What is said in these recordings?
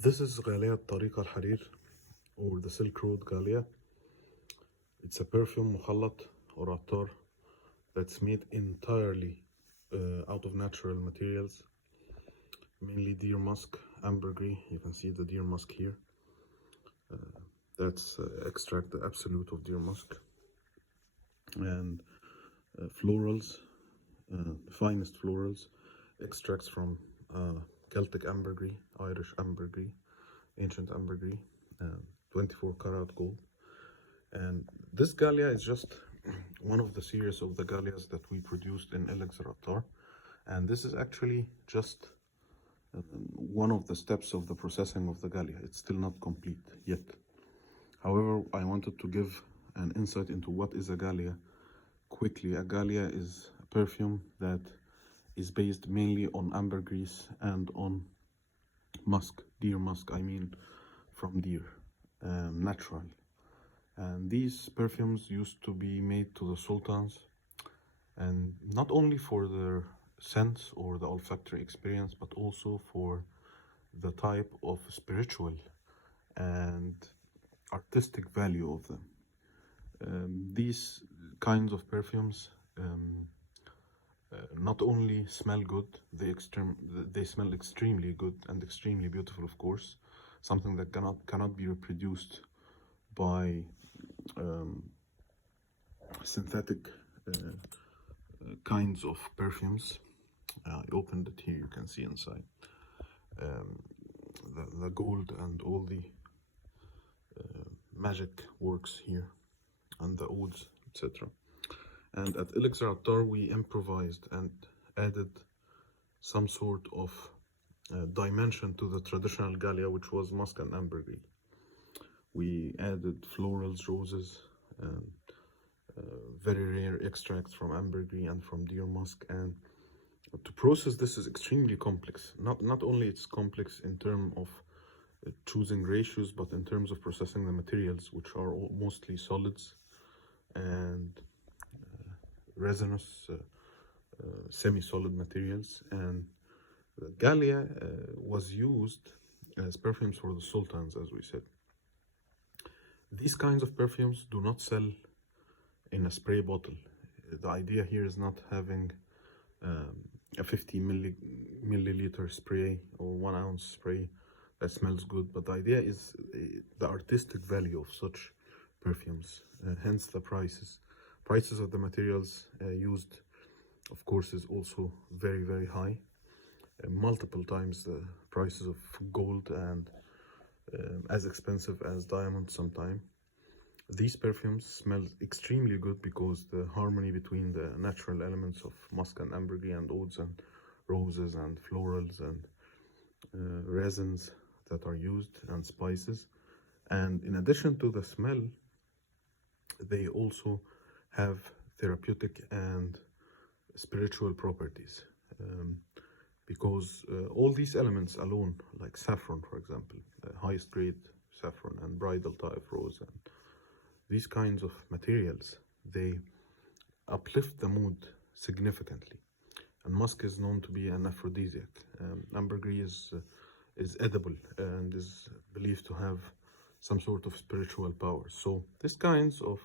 This is Ghaliyat Tareeq Al Hareer, or the Silk Road Ghalia. It's a perfume mukhallat or attar that's made entirely out of natural materials, mainly deer musk, ambergris. You can see the deer musk here. That's extract, the absolute of deer musk, and florals, finest florals, extracts from Celtic ambergris, Irish ambergris, ancient ambergris, 24 karat gold. And this Ghalia is just one of the series of the Ghalias that we produced in Elixir Attar. And this is actually just one of the steps of the processing of the Ghalia. It's still not complete yet. However, I wanted to give an insight into what is a Ghalia quickly. A Ghalia is a perfume that is based mainly on ambergris and on musk, deer musk, I mean from deer, natural. And these perfumes used to be made to the sultans, and not only for their sense or the olfactory experience, but also for the type of spiritual and artistic value of them. These kinds of perfumes not only smell good, they smell extremely good and extremely beautiful, of course, something that cannot be reproduced by synthetic kinds of perfumes. I opened it here, you can see inside the gold and all the magic works here, and the odes, etc. And at Elixir Attar we improvised and added some sort of dimension to the traditional Ghalia, which was musk and ambergris. We added florals, roses, and very rare extracts from ambergris and from deer musk. And to process this is extremely complex. Not only it's complex in terms of choosing ratios, but in terms of processing the materials, which are mostly solids and resinous, semi-solid materials. And the Ghalia was used as perfumes for the sultans, as we said. These kinds of perfumes do not sell in a spray bottle. The idea here is not having a 50 milliliter spray or 1 ounce spray that smells good, but the idea is the artistic value of such perfumes, hence the prices. Prices of the materials used, of course, is also very, very high, multiple times the prices of gold, and as expensive as diamonds sometimes. These perfumes smell extremely good because the harmony between the natural elements of musk and ambergris and odes and roses and florals and resins that are used, and spices. And in addition to the smell, they also have therapeutic and spiritual properties, because all these elements alone, like saffron, for example, highest grade saffron and bridal type rose, and these kinds of materials, they uplift the mood significantly. And musk is known to be an aphrodisiac. Ambergris is edible and is believed to have some sort of spiritual power. So these kinds of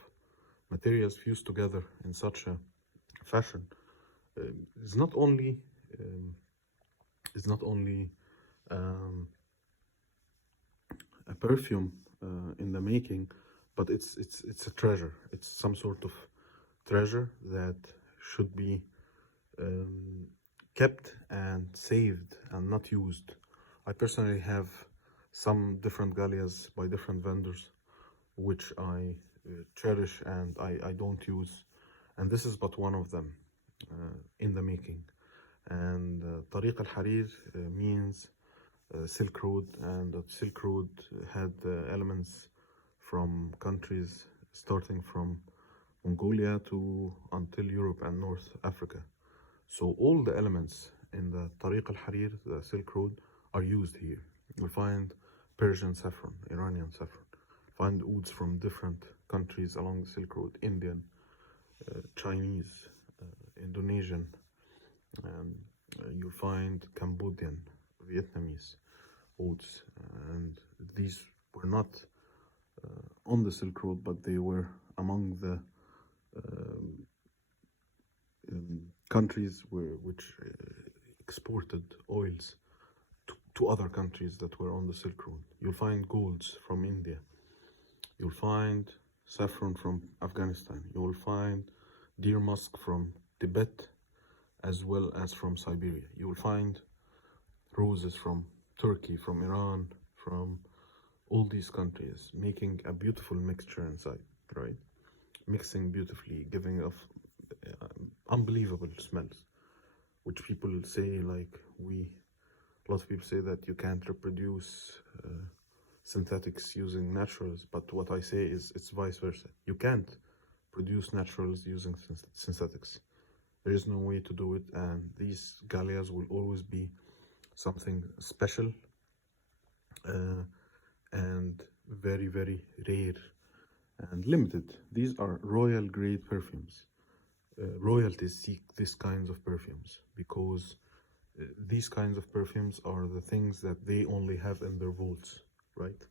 materials fused together in such a fashion is not only a perfume in the making, but it's a treasure. It's some sort of treasure that should be kept and saved and not used. I personally have some different Ghalias by different vendors, which I cherish and I don't use, and this is but one of them in the making. And Tareeq Al Hareer means Silk Road, and the Silk Road had elements from countries starting from Mongolia to until Europe and North Africa. So all the elements in the Tareeq Al Hareer, the Silk Road, are used here. You'll find Persian saffron, Iranian saffron, find oud from different countries along the Silk Road, Indian, Chinese, Indonesian, you'll find Cambodian, Vietnamese, oats, and these were not on the Silk Road, but they were among the countries which exported oils to other countries that were on the Silk Road. You'll find golds from India. You'll find saffron from Afghanistan. You will find deer musk from Tibet as well as from Siberia. You will find roses from Turkey, from Iran, from all these countries, making a beautiful mixture inside, right? Mixing beautifully, giving off unbelievable smells, which people say like a lot of people say that you can't reproduce synthetics using naturals, but what I say is it's vice versa. You can't produce naturals using synthetics. There is no way to do it, and these Ghaliyas will always be something special and very, very rare and limited. These are royal grade perfumes. Royalties seek these kinds of perfumes because these kinds of perfumes are the things that they only have in their vaults, right?